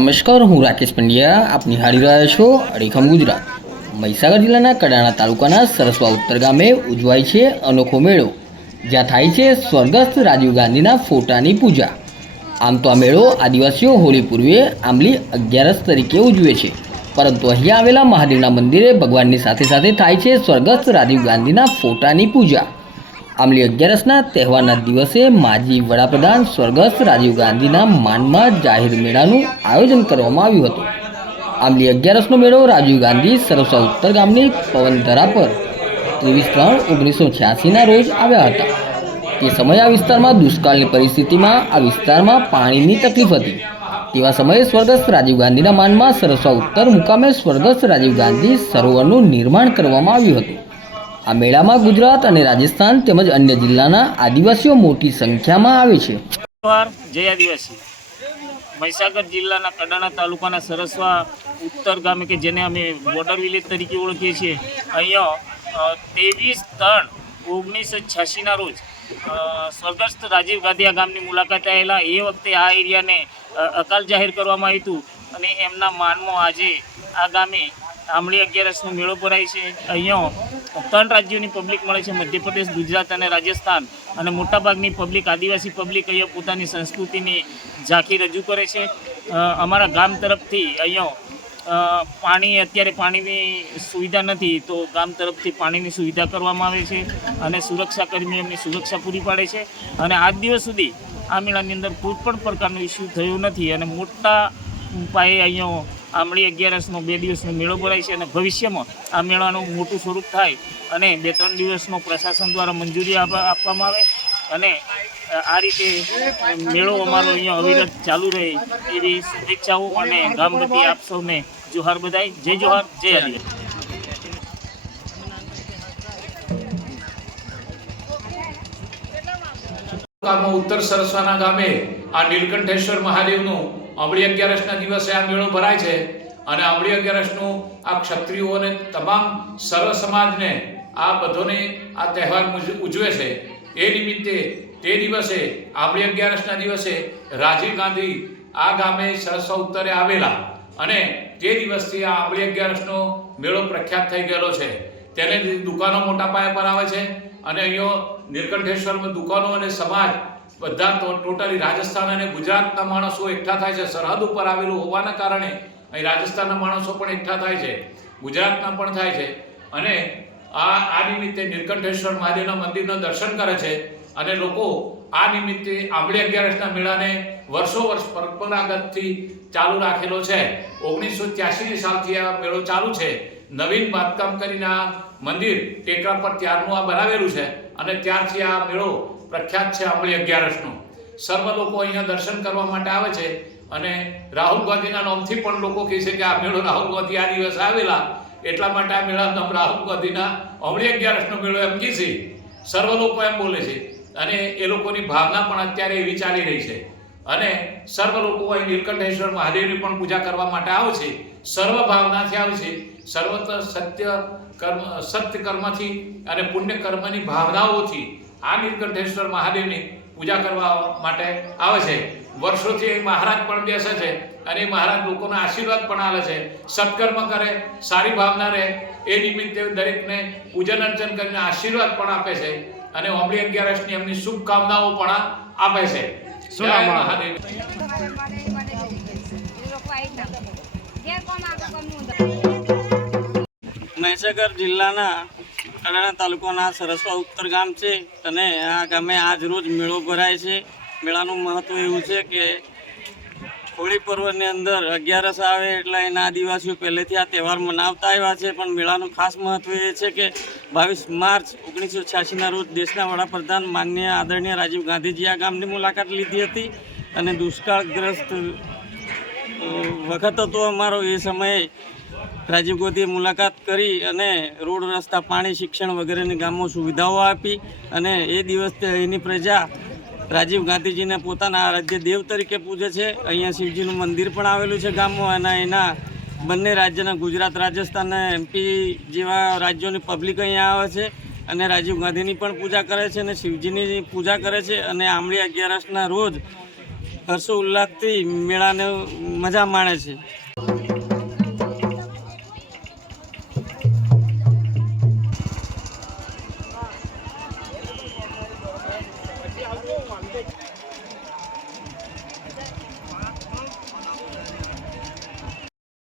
નમસ્કાર, હું રાકેશ પંડ્યા. આપ નિહાળી રહ્યા છો અડીખમ ગુજરાત. મહીસાગર જિલ્લાના કડાણા તાલુકાના સરસવા ઉત્તર ગામે ઉજવાય છે અનોખો મેળો. જ્યાં થાય છે સ્વર્ગસ્થ રાજીવ ગાંધીના ફોટાની પૂજા. આમ તો આ મેળો આદિવાસીઓ હોળી પૂર્વે આંબલી અગિયારસ તરીકે ઉજવે છે. પરંતુ અહીંયા આવેલા મહાદેવના મંદિરે ભગવાનની સાથે સાથે થાય છે સ્વર્ગસ્થ રાજીવ ગાંધીના ફોટાની પૂજા. આમલી અગિયારસના તહેવારના દિવસે માજી વડાપ્રધાન સ્વર્ગસ્થ રાજીવ ગાંધીના માનમાં જાહેર મેળાનું આયોજન કરવામાં આવ્યું હતું. આમલી અગિયારસનો મેળો રાજીવ ગાંધી સરસા ઉત્તર ગામની પવનધરા પર ત્રેવીસ ત્રણ ઓગણીસો છ્યાસીના રોજ આવ્યા હતા. તે સમયે આ વિસ્તારમાં દુષ્કાળની પરિસ્થિતિમાં, આ વિસ્તારમાં પાણીની તકલીફ હતી. તેવા સમયે સ્વર્ગસ્થ રાજીવ ગાંધીના માનમાં સરસવા ઉત્તર મુકામે સ્વર્ગસ્થ રાજીવ ગાંધી સરોવરનું નિર્માણ કરવામાં આવ્યું હતું. આ મેળામાં ગુજરાત અને રાજસ્થાન તેમજ અન્ય જિલ્લાના આદિવાસીઓ મોટી સંખ્યામાં આવે છે. જય આદિવાસી. મહીસાગર જિલ્લાના કડાણા તાલુકાના સરસવા ઉત્તર ગામે કે જેને અમે બોર્ડર વિલેજ તરીકે ઓળખીએ છીએ, અહીંયા ત્રેવીસ ત્રણ ઓગણીસો છ્યાસીના રોજ સ્વર્ગસ્થ રાજીવ ગાંધી ગામની મુલાકાતે આવેલા. એ વખતે આ એરિયાને અકાલ જાહેર કરવામાં આવ્યું હતું અને એમના માનમાં આજે આ ગામે આંબળી અગિયારસનો મેળો ભરાય છે. અહીંયા ત્રણ રાજ્યોની પબ્લિક મળે છે. મધ્યપ્રદેશ, ગુજરાત અને રાજસ્થાન. અને મોટાભાગની પબ્લિક આદિવાસી પબ્લિક અહીંયા પોતાની સંસ્કૃતિની ઝાંખી રજૂ કરે છે. અમારા ગામ તરફથી અહીંયા પાણી, અત્યારે પાણીની સુવિધા નથી, તો ગામ તરફથી પાણીની સુવિધા કરવામાં આવે છે અને સુરક્ષાકર્મીઓ એમની સુરક્ષા પૂરી પાડે છે. અને આજ દિવસ સુધી આ મેળાની અંદર કોઈ પણ પ્રકારનો ઇસ્યુ થયો નથી. અને મોટા પાયે અહીંયા આમળી અગિયારસનો બે દિવસનો મેળો ભરાય છે અને ભવિષ્યમાં આ મેળાનું મોટું સ્વરૂપ થાય અને બે ત્રણ દિવસનો પ્રશાસન દ્વારા મંજૂરી આપવામાં આવે અને આ રીતે મેળો અમારો અહીંયા અવિરત ચાલુ રહે એવી શુભેચ્છાઓ અને ગામ વતી આપ સૌને જોહાર બધાય. જય જોહાર, જય હરિ ઉત્તર સરસવાના ગામે આ નીલકંઠેશ્વર મહાદેવનું અમળી અગિયારસના દિવસે આ મેળો ભરાય છે અને અમળી અગિયારસનું આ ક્ષત્રિયોને તમામ સર્વ સમાજને આ બધોને આ તહેવાર ઉજવે છે. એ નિમિત્તે તે દિવસે આંબળી અગિયારસના દિવસે રાજીવ ગાંધી આ ગામે સરસવા ઉત્તરે આવેલા અને તે દિવસથી આ આંબળી અગિયારસનો મેળો પ્રખ્યાત થઈ ગયેલો છે. તેને દુકાનો મોટા પાયા પર આવે છે અને અહીંયા નીલકંઠેશ્વરમાં દુકાનો અને સમાજ બધા તો ટોટલી રાજસ્થાન અને ગુજરાતના માણસો એકઠા થાય છે. સરહદ ઉપર આવેલું હોવાના કારણે અહીં રાજસ્થાનના માણસો પણ એકઠા થાય છે. ગુજરાતના પણ થાય છે. અને આ આ નિમિત્તે નીલકંઠેશ્વર મહાદેવના મંદિરના દર્શન કરે છે અને લોકો આ નિમિત્તે આંબળી અગિયારસના મેળાને વર્ષો વર્ષ પરંપરાગતથી ચાલુ રાખેલો છે. ઓગણીસો ત્યાસીની સાલથી આ મેળો ચાલુ છે. નવીન બાંધકામ કરીને આ મંદિર ટેકરા પર ત્યારનું આ બનાવેલું છે. અને ત્યારથી આ મેળો પ્રખ્યાત છે આંબળી અગિયારસનો. સર્વ લોકો અહીંયા દર્શન કરવા માટે આવે છે અને રાહુલ ગાંધીના નામથી પણ લોકો કહે છે કે આ મેળો રાહુલ ગાંધી આ દિવસે આવેલા. એટલા માટે આ મેળા નામ રાહુલ ગાંધીના અમળી અગિયારસનો મેળો એમ કહે છે. સર્વ લોકો એમ બોલે છે અને એ લોકોની ભાવના પણ અત્યારે એવી ચાલી રહી છે. અને સર્વ લોકો અહીં નીલકંઠેશ્વર મહાદેવની પણ પૂજા કરવા માટે આવે છે. સર્વ ભાવનાથી આવે છે. સર્વત્ર સત્ય કર્મ સત્ય કર્મથી અને પુણ્ય કર્મની ભાવનાઓથી આ નીલકંઠેશ્વર મહાદેવની પૂજા કરવા માટે આવે છે. વર્ષોથી એ મહારાજ પણ બેસે છે અને એ મહારાજ લોકોના આશીર્વાદ પણ આલે છે. સત્કર્મ કરે સારી ભાવના રહે એ નિમિત્તે દરેકને પૂજન અર્ચન કરીને આશીર્વાદ પણ આપે છે અને ઓમળી અગિયારસની એમની શુભકામનાઓ પણ આપે છે. જય મહાદેવ. મહીસાગર જિલ્લાના કડાણા તાલુકાના સરસવા ઉત્તર ગામ છે અને આ ગામે આજ રોજ મેળો ભરાય છે. મેળાનું મહત્ત્વ એવું છે કે હોળી પર્વની અંદર અગિયારસ આવે એટલે એના આદિવાસીઓ પહેલેથી આ તહેવાર મનાવતા આવ્યા છે. પણ મેળાનું ખાસ મહત્ત્વ એ છે કે બાવીસ માર્ચ ઓગણીસો છ્યાસીના રોજ દેશના વડાપ્રધાન માનનીય આદરણીય રાજીવ ગાંધીજી આ ગામની મુલાકાત લીધી હતી અને દુષ્કાળગ્રસ્ત વખત હતો અમારો એ સમયે. રાજીવ ગાંધીએ મુલાકાત કરી અને રોડ રસ્તા, પાણી શિક્ષણ વગેરેની ગામો સુવિધાઓ આપી અને એ દિવસે અહીંની પ્રજા રાજીવ ગાંધીજીને પોતાના આરાધ્ય દેવ તરીકે પૂજે છે. અહીંયા શિવજીનું મંદિર પણ આવેલું છે ગામમાં અને એના બંને રાજ્યના, ગુજરાત રાજસ્થાન અને એમપી જેવા રાજ્યોની પબ્લિક અહીંયા આવે છે અને રાજીવ ગાંધીની પણ પૂજા કરે છે અને શિવજીની પૂજા કરે છે અને આમળી અગિયારસના રોજ હર્ષોલ્લાસથી મેળાને મજા માણે છે.